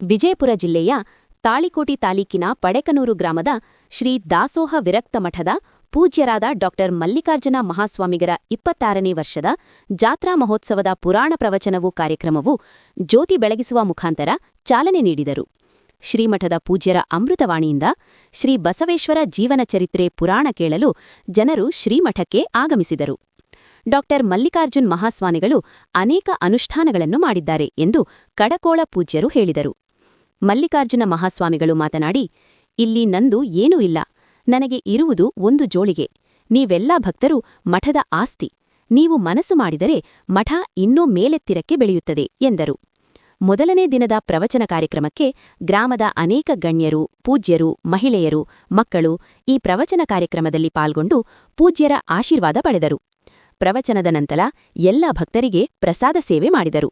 ವಿಜಯಪುರ ಜಿಲ್ಲೆಯ ತಾಳಿಕೋಟಿ ತಾಲೂಕಿನ ಪಡೆಕನೂರು ಗ್ರಾಮದ ಶ್ರೀ ದಾಸೋಹ ವಿರಕ್ತ ಮಠದ ಪೂಜ್ಯರಾದ ಡಾ ಮಲ್ಲಿಕಾರ್ಜುನ ಮಹಾಸ್ವಾಮಿಗರ 26ನೇ ವರ್ಷದ ಜಾತ್ರಾ ಮಹೋತ್ಸವದ ಪುರಾಣ ಪ್ರವಚನವು ಕಾರ್ಯಕ್ರಮವು ಜ್ಯೋತಿ ಬೆಳಗಿಸುವ ಮುಖಾಂತರ ಚಾಲನೆ ನೀಡಿದರು. ಶ್ರೀಮಠದ ಪೂಜ್ಯರ ಅಮೃತವಾಣಿಯಿಂದ ಶ್ರೀ ಬಸವೇಶ್ವರ ಜೀವನ ಚರಿತ್ರೆ ಪುರಾಣ ಕೇಳಲು ಜನರು ಶ್ರೀಮಠಕ್ಕೆ ಆಗಮಿಸಿದರು. ಡಾ ಮಲ್ಲಿಕಾರ್ಜುನ್ ಮಹಾಸ್ವಾಮಿಗಳು ಅನೇಕ ಅನುಷ್ಠಾನಗಳನ್ನು ಮಾಡಿದ್ದಾರೆ ಎಂದು ಕಡಕೋಳ ಪೂಜ್ಯರು ಹೇಳಿದರು. ಮಲ್ಲಿಕಾರ್ಜುನ ಮಹಾಸ್ವಾಮಿಗಳು ಮಾತನಾಡಿ, ಇಲ್ಲಿ ನಂದು ಏನೂ ಇಲ್ಲ, ನನಗೆ ಇರುವುದು ಒಂದು ಜೋಳಿಗೆ. ನೀವೆಲ್ಲ ಭಕ್ತರು ಮಠದ ಆಸ್ತಿ. ನೀವು ಮನಸ್ಸು ಮಾಡಿದರೆ ಮಠ ಇನ್ನೂ ಮೇಲೆತ್ತಿರಕ್ಕೆ ಬೆಳೆಯುತ್ತದೆ ಎಂದರು. ಮೊದಲನೇ ದಿನದ ಪ್ರವಚನ ಕಾರ್ಯಕ್ರಮಕ್ಕೆ ಗ್ರಾಮದ ಅನೇಕ ಗಣ್ಯರು, ಪೂಜ್ಯರು, ಮಹಿಳೆಯರು, ಮಕ್ಕಳು ಈ ಪ್ರವಚನ ಕಾರ್ಯಕ್ರಮದಲ್ಲಿ ಪಾಲ್ಗೊಂಡು ಪೂಜ್ಯರ ಆಶೀರ್ವಾದ ಪಡೆದರು. ಪ್ರವಚನದ ನಂತರ ಎಲ್ಲ ಭಕ್ತರಿಗೆ ಪ್ರಸಾದ ಸೇವೆ ಮಾಡಿದರು.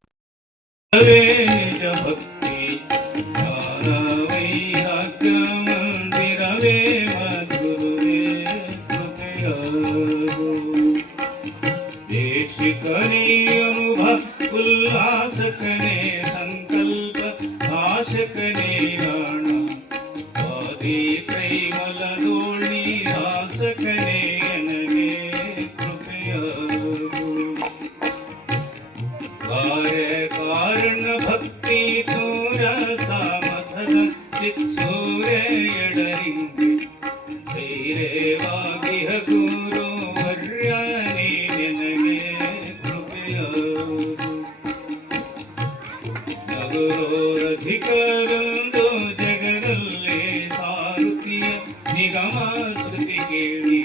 ಜಗದಲ್ಲೇ ಸಾರುತಿಯ ನಿಗಮ ಶ್ರುತಿ ಕೇಳಿ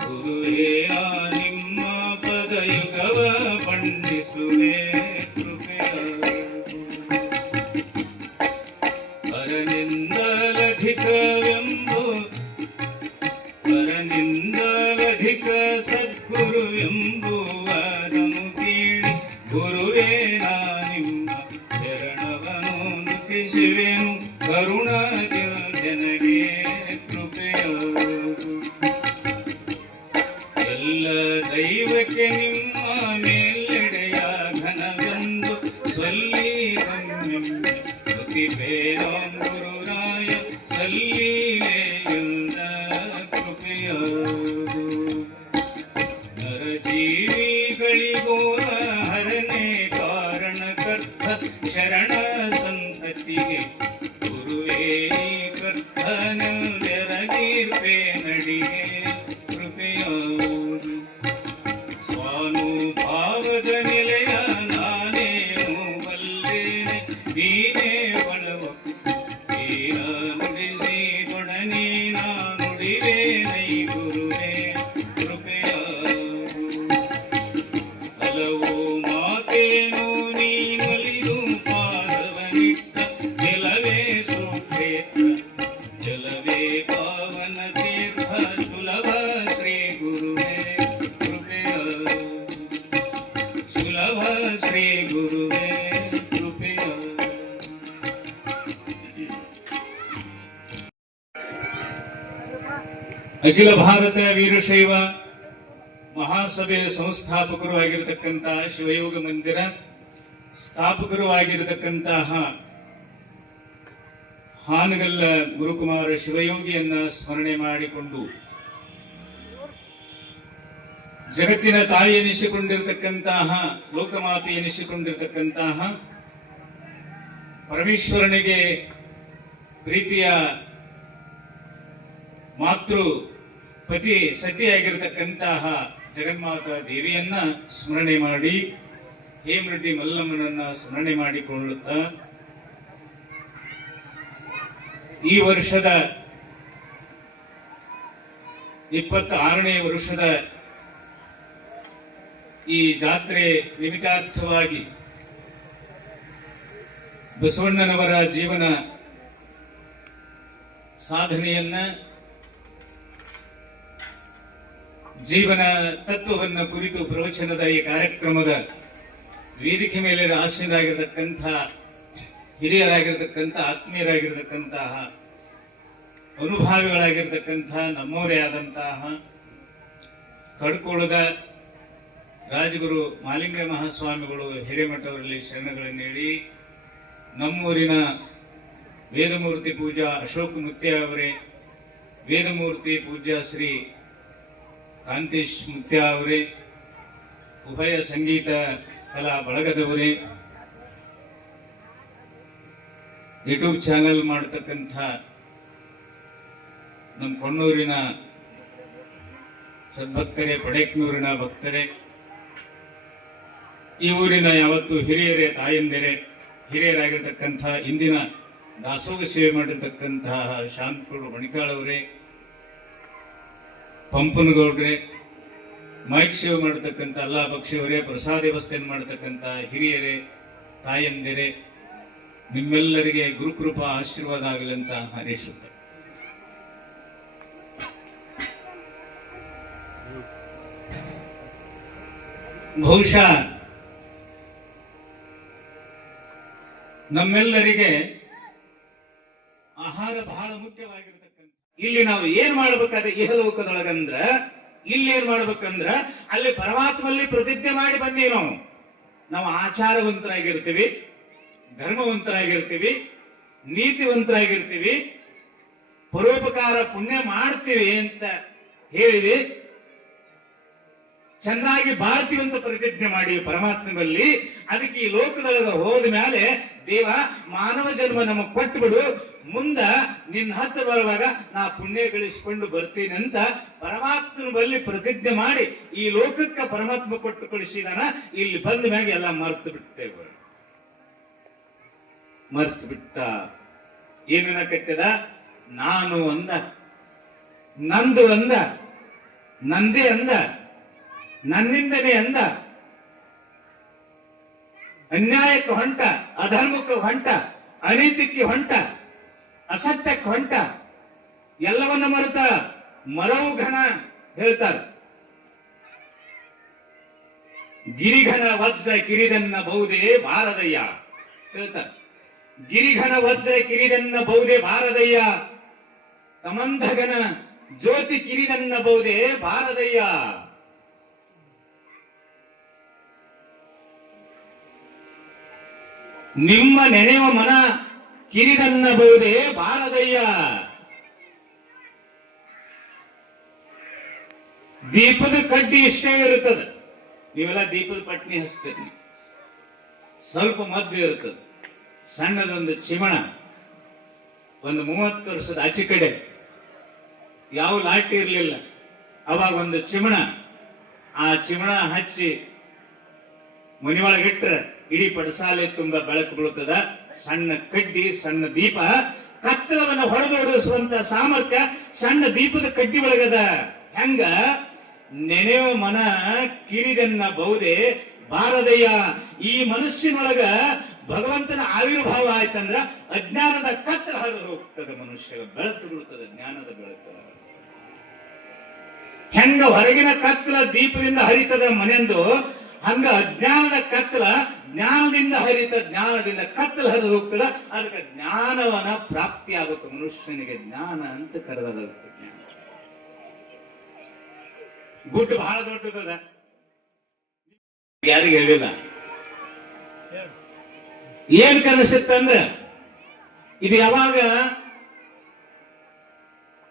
ಗುರುವೇ ನಿಮ್ಮ ಪದಯುಗವ ಪಂಡಿಸುವೆ ಕೃಪೆಯ ಪರನಿಂದಲಧಿಕ ಸದ್ಗುರುವೆಂಬುವದನು ಕೇಳಿ ಗುರುವೇ ನಿಮ್ಮ ಶರಣವನು ನುತಿಸುವೆನು ಕರುಣಾದಿಲ್ ಜನಗೆ ಕೃಪೆಯ ಎಲ್ಲ ದೈವಕ್ಕೆ ನಿಮ್ಮ ಮೇಲೆಡೆಯ ಘನವೆಂದು ಸಲ್ಲಿದಮ್ಮೆಮ್ಮೆ ನುತಿಪೇರಾಂ ಗುರುರಾಯ ಸಲ್ಲಿವೆಯುಂದ ಕೃಪೆಯ ನರಜೀವಿಗಳಿಗೋರ ಹರನೆ ಕಾರಣಕರ್ತ ಶರಣ ಸಂತತಿಗೆ ಗುರುವೇ ಕರ್ತನೆರಗಿರ್ಪೆ ನಡಿಗೆ ಕೃಪೆಯ ಸ್ವಾನುಭಾವದ ನಿಲೆಯ ನಾನೇನು ಬಲ್ಲೇನೆ ನೀನೇ ಒಳವ ನೀನ ನುಡಿಸಿ ತೊಡನೆ ನಾ ನುಡಿವೆ ನೈ ಗುರುವೇ ಕೃಪೆಯ ಹಲವು ಮಾತೇನು ನೀನೊಲಿದು ಪಾದವನಿಟ್ಟ ನಿಲವೇ ಸುಕ್ಷೇತ್ರ ಜಲವೇ ಪಾವನ ತೀರ್ಥ ಸುಲಭ ಶ್ರೀ ಗುರುವೇ ಕೃಪೆಯ ಸುಲಭ ಶ್ರೀ ಗುರುವೇ ಕೃಪೆಯ ಅಖಿಲ ಭಾರತ ವೀರಶೈವ ಮಹಾಸಭೆಯ ಸಂಸ್ಥಾಪಕರು ಆಗಿರತಕ್ಕಂತಹ ಶಿವಯೋಗ ಮಂದಿರ ಸ್ಥಾಪಕರು ಆಗಿರತಕ್ಕಂತಹ ಹಾನಗಲ್ಲ ಗುರುಕುಮಾರ ಶಿವಯೋಗಿಯನ್ನ ಸ್ಮರಣೆ ಮಾಡಿಕೊಂಡು ಜಗತ್ತಿನ ತಾಯಿ ಎನಿಸಿಕೊಂಡಿರತಕ್ಕಂತಹ ಲೋಕಮಾತೆ ಎನಿಸಿಕೊಂಡಿರತಕ್ಕಂತಹ ಪರಮೇಶ್ವರನಿಗೆ ಪ್ರೀತಿಯ ಮಾತೃ ಪತಿ ಸತಿಯಾಗಿರತಕ್ಕಂತಹ ಜಗನ್ಮಾತಾ ದೇವಿಯನ್ನ ಸ್ಮರಣೆ ಮಾಡಿ ಹೇಮರೆಡ್ಡಿ ಮಲ್ಲಮ್ಮನನ್ನ ಸ್ಮರಣೆ ಮಾಡಿಕೊಳ್ಳುತ್ತಾ ಈ ವರ್ಷದ 26ನೇ ವರ್ಷದ ಈ ಜಾತ್ರೆ ನಿಮಿತ್ತಾರ್ಥವಾಗಿ ಬಸವಣ್ಣನವರ ಜೀವನ ಸಾಧನೆಯನ್ನ ಜೀವನ ತತ್ವವನ್ನು ಕುರಿತು ಪ್ರವಚನದ ಈ ಕಾರ್ಯಕ್ರಮದ ವೇದಿಕೆ ಮೇಲೆ ಆಸೀನರಾಗಿರತಕ್ಕಂಥ ಹಿರಿಯರಾಗಿರ್ತಕ್ಕಂಥ ಆತ್ಮೀಯರಾಗಿರ್ತಕ್ಕಂತಹ ಅನುಭಾವಿಗಳಾಗಿರ್ತಕ್ಕಂಥ ನಮ್ಮವರೇ ಆದಂತಹ ಕಡ್ಕೋಳದ ರಾಜಗುರು ಮಾಲಿಂಗ ಮಹಾಸ್ವಾಮಿಗಳು ಹಿರೇಮಠವರಲ್ಲಿ ಶರಣಗಳನ್ನು ಹೇಳಿ ನಮ್ಮೂರಿನ ವೇದಮೂರ್ತಿ ಪೂಜಾ ಅಶೋಕ್ ಮುತ್ಯ ಅವರೇ, ವೇದಮೂರ್ತಿ ಪೂಜ್ಯ ಶ್ರೀ ಕಾಂತೇಶ್ ಮುತ್ಯ ಅವರೇ, ಉಭಯ ಸಂಗೀತ ಕಲಾ ಬಳಗದವರೇ, ಯೂಟ್ಯೂಬ್ ಚಾನೆಲ್ ಮಾಡತಕ್ಕಂಥ ನಮ್ಮ ಕೊಣ್ಣೂರಿನ ಸದ್ಭಕ್ತರೇ, ಪಡೇಕ್ನೂರಿನ ಭಕ್ತರೇ, ಈ ಊರಿನ ಯಾವತ್ತು ಹಿರಿಯರೇ, ತಾಯಂದಿರೇ, ಹಿರಿಯರಾಗಿರ್ತಕ್ಕಂಥ ಇಂದಿನ ದಾಸೋಹ ಸೇವೆ ಮಾಡಿರ್ತಕ್ಕಂತಹ ಶಾಂತಗೌಡ ಬಣಿಕಾಳ್ ಅವರೇ, ಪಂಪನಗೌಡ್ರೆ, ಮೈಕ್ ಸೇವೆ ಮಾಡತಕ್ಕಂಥ ಅಲ್ಲಾ ಬಕ್ಷಿಯವರೇ, ಪ್ರಸಾದ ವ್ಯವಸ್ಥೆಯನ್ನು ಮಾಡತಕ್ಕಂಥ ಹಿರಿಯರೇ, ತಾಯಂದಿರೇ, ನಿಮ್ಮೆಲ್ಲರಿಗೆ ಗುರುಕೃಪಾ ಆಶೀರ್ವಾದ ಆಗಲಿ ಅಂತ ಹಾರೈಸುತ್ತೆ. ಬಹುಶಃ ನಮ್ಮೆಲ್ಲರಿಗೆ ಆಹಾರ ಬಹಳ ಮುಖ್ಯವಾಗಿರ್ತಕ್ಕಂಥ. ಇಲ್ಲಿ ನಾವು ಏನ್ ಮಾಡ್ಬೇಕಾದ್ರೆ ಇಹಲೋಕದೊಳಗಂದ್ರ ಇಲ್ಲಿ ಏನ್ ಮಾಡ್ಬೇಕಂದ್ರ ಅಲ್ಲಿ ಪರಮಾತ್ಮಲ್ಲಿ ಪ್ರತಿಜ್ಞೆ ಮಾಡಿ ಬಂದೀವಿ. ನಾವು ಆಚಾರವಂತರಾಗಿರ್ತೀವಿ, ಧರ್ಮವಂತರಾಗಿರ್ತೀವಿ, ನೀತಿವಂತರಾಗಿರ್ತೀವಿ, ಪರೋಪಕಾರ ಪುಣ್ಯ ಮಾಡ್ತೀವಿ ಅಂತ ಹೇಳಿವಿ, ಚೆನ್ನಾಗಿ ಬಾಳ್ತೀವಿ ಅಂತ ಪ್ರತಿಜ್ಞೆ ಮಾಡಿ ಪರಮಾತ್ಮನಲ್ಲಿ. ಅದಕ್ಕೆ ಈ ಲೋಕದೊಳಗೆ ಹೋದ ಮೇಲೆ ದೇವ ಮಾನವ ಜನ್ಮ ನಮಗ್ ಕೊಟ್ಟು ಬಿಡು, ಮುಂದ ನಿನ್ನ ಹತ್ರ ಬರುವಾಗ ನಾ ಪುಣ್ಯ ಗಳಿಸಿಕೊಂಡು ಬರ್ತೀನಿ ಅಂತ ಪರಮಾತ್ಮನ ಬಳಿ ಪ್ರತಿಜ್ಞೆ ಮಾಡಿ ಈ ಲೋಕಕ್ಕೆ ಪರಮಾತ್ಮ ಕೊಟ್ಟು ಕಳಿಸಿದಾನ. ಇಲ್ಲಿ ಬಂದ ಮ್ಯಾಗ ಎಲ್ಲ ಮರ್ತು ಬಿಟ್ಟೇವೆ. ಮರ್ತು ಬಿಟ್ಟ ಏನನ್ನಕತ್ತದ? ನಾನು ಅಂದ, ನಂದು ಅಂದ, ನಂದೇ ಅಂದ, ನನ್ನಿಂದನೇ ಅಂದ, ಅನ್ಯಾಯಕ್ಕೆ ಹೊಂಟ, ಅಧರ್ಮಕ್ಕೆ ಹೊಂಟ, ಅನೀತಿಕ್ಕೆ ಹೊಂಟ, ಅಸತ್ಯಕ್ಕೆ ಹೊಂಟ, ಎಲ್ಲವನ್ನ ಮರೆತ ಮರವು ಘನ ಹೇಳ್ತಾರ. ಗಿರಿಘನ ವಜ್ರ ಕಿರಿದನ್ನ ಬಹುದೇ ಭಾರದಯ್ಯ ಹೇಳ್ತಾರ. ಗಿರಿಘನ ವಜ್ರ ಕಿರಿದನ್ನ ಬಹುದೇ ಭಾರದಯ್ಯ, ಕಮಂಧಗನ ಜ್ಯೋತಿ ಕಿರಿದನ್ನ ಬಹುದೇ ಭಾರದಯ್ಯ. ನಿಮ್ಮ ನೆನೆಯುವ ಮನ ಕಿರಿದನ್ನಬಹುದೇ ಭಾರದಯ್ಯ. ದೀಪದ ಕಡ್ಡಿ ಇಷ್ಟೇ ಇರುತ್ತದೆ. ನೀವೆಲ್ಲ ದೀಪದ ಪಟ್ನಿ ಹಚ್ತೀರಿ, ಸ್ವಲ್ಪ ಮದ್ದು ಇರುತ್ತದೆ. ಸಣ್ಣದೊಂದು ಚಿಮಣ, ಒಂದು 30 ವರ್ಷದ ಆಚೆ ಕಡೆ ಯಾವ ಲಾಟಿ ಇರಲಿಲ್ಲ, ಅವಾಗ ಒಂದು ಚಿಮಣ, ಆ ಚಿಮಣ ಹಚ್ಚಿ ಮನೆಯೊಳಗಿಟ್ರೆ ಇಡೀ ಪಡಸಾಲೆ ತುಂಬ ಬೆಳಕು ಬೀಳುತ್ತದ. ಸಣ್ಣ ಕಡ್ಡಿ, ಸಣ್ಣ ದೀಪ, ಕತ್ತಲವನ್ನು ಹೊಡೆದೋಡಿಸುವಂತ ಸಾಮರ್ಥ್ಯ ಸಣ್ಣ ದೀಪದ ಕಡ್ಡಿ ಒಳಗದ. ಹೆಂಗ ನೆನೆಯುವ ಮನ ಕಿರಿದನ್ನ ಬಹುದೇ ಭಾರದಯ್ಯ. ಈ ಮನುಷ್ಯನೊಳಗ ಭಗವಂತನ ಆವಿರ್ಭಾವ ಆಯ್ತಂದ್ರ ಅಜ್ಞಾನದ ಕತ್ತಲ ಹರಿದು ಹೋಗ್ತದೆ, ಮನುಷ್ಯ ಬೆಳಕು ಬೀಳುತ್ತದೆ, ಜ್ಞಾನದ ಬೆಳಕು. ಹೆಂಗ ಹೊರಗಿನ ಕತ್ತಲ ದೀಪದಿಂದ ಹರಿತದ ಮನೆಯಂದು, ಹಂಗ ಅಜ್ಞಾನದ ಕತ್ತಲ ಜ್ಞಾನದಿಂದ ಹರಿತ, ಜ್ಞಾನದಿಂದ ಕತ್ತಲ ಹರಿದು ಹೋಗ್ತದ. ಅದಕ್ಕೆ ಜ್ಞಾನವನ್ನ ಪ್ರಾಪ್ತಿ ಆಗಬೇಕು ಮನುಷ್ಯನಿಗೆ. ಜ್ಞಾನ ಅಂತ ಕರೆದ ಜ್ಞಾನ ಗುಡ್ಡ ಬಹಳ ದೊಡ್ಡದ, ಯಾರಿಗೆ ಹೇಳಿಲ್ಲ. ಏನ್ ಕನಸಿತ್ತಂದ್ರ ಇದು ಯಾವಾಗ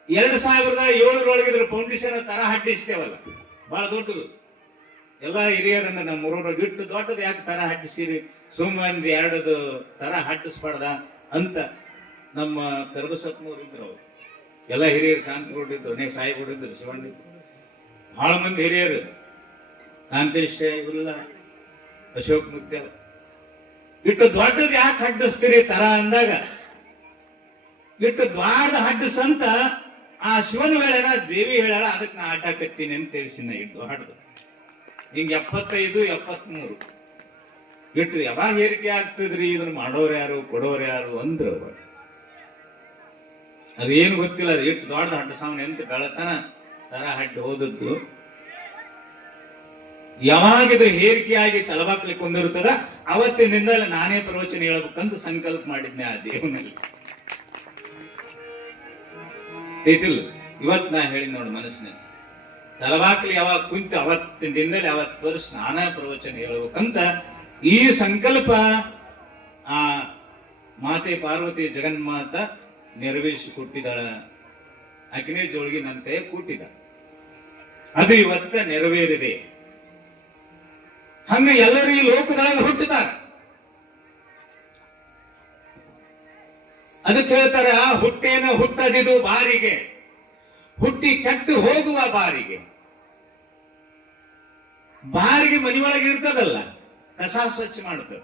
2007 ಫೌಂಡೇಶನ್ ತರ ಹಡ್ಡಿಸ್ತೇವಲ್ಲ, ಬಹಳ ದೊಡ್ಡದು. ಎಲ್ಲ ಹಿರಿಯರನ್ನ ನಮ್ಮ ಊರೊಳಗೆ ಇಟ್ಟು ದೊಡ್ಡದು ಯಾಕೆ ತರ ಹಟ್ಟಿಸಿರಿ, ಸುಮ್ಮಂದಿ 2 ತರ ಹಟ್ಟಿಸ್ಬಾರ್ದ ಅಂತ ನಮ್ಮ ಕರಬಸಪ್ಪನವ್ರು ಇದ್ರು. ಅವ್ರು ಎಲ್ಲ ಹಿರಿಯರು, ಶಾಂತಗೊಂಡಿದ್ರು, ಅನೇಕ ಸಾಯಿಗೊಂಡಿದ್ರು, ಶಿವಣ್ಣಿದ್ರು, ಬಹಳ ಮಂದಿ ಹಿರಿಯರು, ಕಾಂತೇಶ ಇವರೆಲ್ಲ, ಅಶೋಕ್ ಮುತ್ಯ. ಇಟ್ಟು ದೊಡ್ಡದು ಯಾಕೆ ಹಡ್ಡಿಸ್ತೀರಿ ತರ ಅಂದಾಗ, ಇಟ್ಟು ದ್ವಾರದ ಹಡ್ಡಿಸಂತ ಆ ಶಿವನ ಹೇಳ, ದೇವಿ ಹೇಳ, ಅದಕ್ಕೆ ನಾ ಆಟ ಕತ್ತೀನಿ ಅಂತ ತಿಳಿಸಿನ. ಇಟ್ಟು ಹಾಡ್ದು ಹಿಂಗ 75, 73 ಇಟ್ಟು ಯಾವಾಗ ಏರಿಕೆ ಆಗ್ತದ್ರಿ, ಇದನ್ನ ಮಾಡೋರು ಯಾರು, ಕೊಡೋರು ಯಾರು ಅಂದ್ರು. ಅದೇನು ಗೊತ್ತಿಲ್ಲ. ಅದು ಇಟ್ಟು ದೊಡ್ಡ ಹಡ್ಡ ಸಾವನ್ ಎಂತ ಬೆಳತನ ತರ ಹಡ್ಡು ಹೋದದ್ದು. ಯಾವಾಗಿದು ಹೇರಿಕೆಯಾಗಿ ತಲಬಾಕ್ಲಿಕ್ಕೆ ಹೊಂದಿರುತ್ತದ ಅವತ್ತಿನಿಂದ ನಾನೇ ಪ್ರವಚನ ಹೇಳ್ಬೇಕಂತ ಸಂಕಲ್ಪ ಮಾಡಿದ್ನೆ ಆ ದೇವನಲ್ಲಿ. ಐತಿಲ್ಲ, ಇವತ್ ನಾ ಹೇಳಿ ನೋಡಿ ಮನಸ್ಸಿನಲ್ಲಿ, ತಲಬಾಕ್ಲಿ ಯಾವಾಗ ಕುಂತು ಅವತ್ತಿನಿಂದಲೇ ಅವತ್ತು ವರ್ಷ ನಾನಾ ಪ್ರವಚನ ಹೇಳ್ಬೇಕಂತ ಈ ಸಂಕಲ್ಪ ಆ ಮಾತೆ ಪಾರ್ವತಿ ಜಗನ್ಮಾತ ನೆರವೇರಿಸಿ ಕೊಟ್ಟಿದ್ದಾಳ. ಆಕಿನೇ ಜೋಳಿಗೆ ನನ್ನ ಕೈ ಕೊಟ್ಟಿದ್ದ, ಅದು ಇವತ್ತ ನೆರವೇರಿದೆ. ಹಂಗ ಎಲ್ಲರೂ ಈ ಲೋಕದಾಗ ಹುಟ್ಟಿದಾರ. ಅದಕ್ಕೆ ಹೇಳ್ತಾರ, ಹುಟ್ಟೇನ ಹುಟ್ಟದಿದು ಬಾರಿಗೆ, ಹುಟ್ಟಿ ಕೆಟ್ಟು ಹೋಗುವ ಬಾರಿಗೆ. ಬಾರಿಗೆ ಮನೆಯೊಳಗೆ ಇರ್ತದಲ್ಲ, ಕಸ ಸ್ವಚ್ಛ ಮಾಡ್ತದ.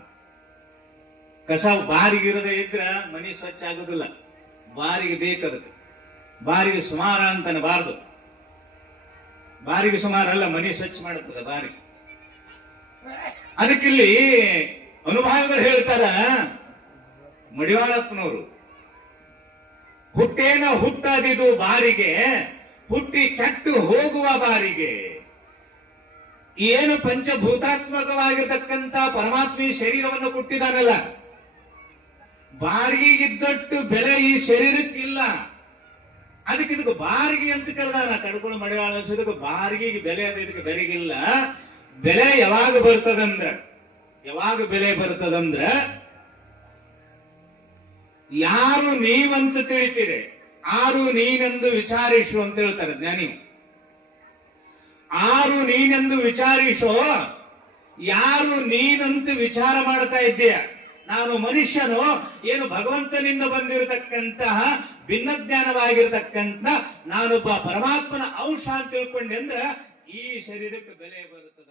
ಕಸ ಬಾರಿಗೆ ಇರದೇ ಇದ್ರ ಮನೆ ಸ್ವಚ್ಛ ಆಗೋದಿಲ್ಲ. ಬಾರಿಗೆ ಬೇಕದಕ್ಕೆ. ಬಾರಿಗೆ ಸುಮಾರ ಅಂತಾನೆ ಬಾರದು. ಬಾರಿಗೆ ಸುಮಾರ ಅಲ್ಲ, ಮನೆ ಸ್ವಚ್ಛ ಮಾಡುತ್ತದೆ ಬಾರಿಗೆ. ಅದಕ್ಕಿಲ್ಲಿ ಅನುಭಾವಿಗಳು ಹೇಳ್ತಾರ, ಮಡಿವಾಳಪ್ಪನವರು, ಹುಟ್ಟೇನ ಹುಟ್ಟದಿದು ಬಾರಿಗೆ, ಹುಟ್ಟಿ ಕೆಟ್ಟು ಹೋಗುವ ಬಾರಿಗೆ. ಏನು ಪಂಚಭೂತಾತ್ಮಕವಾಗಿರ್ತಕ್ಕಂಥ ಪರಮಾತ್ಮ ಶರೀರವನ್ನು ಕೊಟ್ಟಿದ್ದಾನಲ್ಲ, ಬಾರಿಗೆಗಿದ್ದಟ್ಟು ಬೆಲೆ ಈ ಶರೀರಕ್ಕಿಲ್ಲ. ಅದಕ್ಕೆ ಇದಕ್ಕೆ ಬಾರಿಗೆ ಅಂತ ಕರೆದಾನ. ಕಡ್ಕೊಂಡು ಮಡಿವಾಳ ಬಾರಿಗೆಗೆ ಬೆಲೆ ಅದ, ಇದಕ್ಕೆ ಬೆಲೆಗಿಲ್ಲ. ಬೆಲೆ ಯಾವಾಗ ಬರ್ತದಂದ್ರ, ಯಾವಾಗ ಬೆಲೆ ಬರ್ತದಂದ್ರ, ಯಾರು ನೀವಂತ ತಿಳಿತೀರಿ, ಆರು ನೀನೆಂದು ವಿಚಾರಿಸು ಅಂತ ಹೇಳ್ತಾರೆ ಜ್ಞಾನಿ. ಆರು ನೀನೆಂದು ವಿಚಾರಿಸೋ, ಯಾರು ನೀನಂತ ವಿಚಾರ ಮಾಡ್ತಾ ಇದ್ದೀಯ. ನಾನು ಮನುಷ್ಯನು, ಏನು ಭಗವಂತನಿಂದ ಬಂದಿರತಕ್ಕಂತಹ ಭಿನ್ನ ಜ್ಞಾನವಾಗಿರ್ತಕ್ಕಂಥ ನಾನೊಬ್ಬ ಪರಮಾತ್ಮನ ಅಂಶ ಅಂತ ತಿಳ್ಕೊಂಡೆ ಅಂದ್ರ ಈ ಶರೀರಕ್ಕೆ ಬೆಲೆ ಬರುತ್ತದ.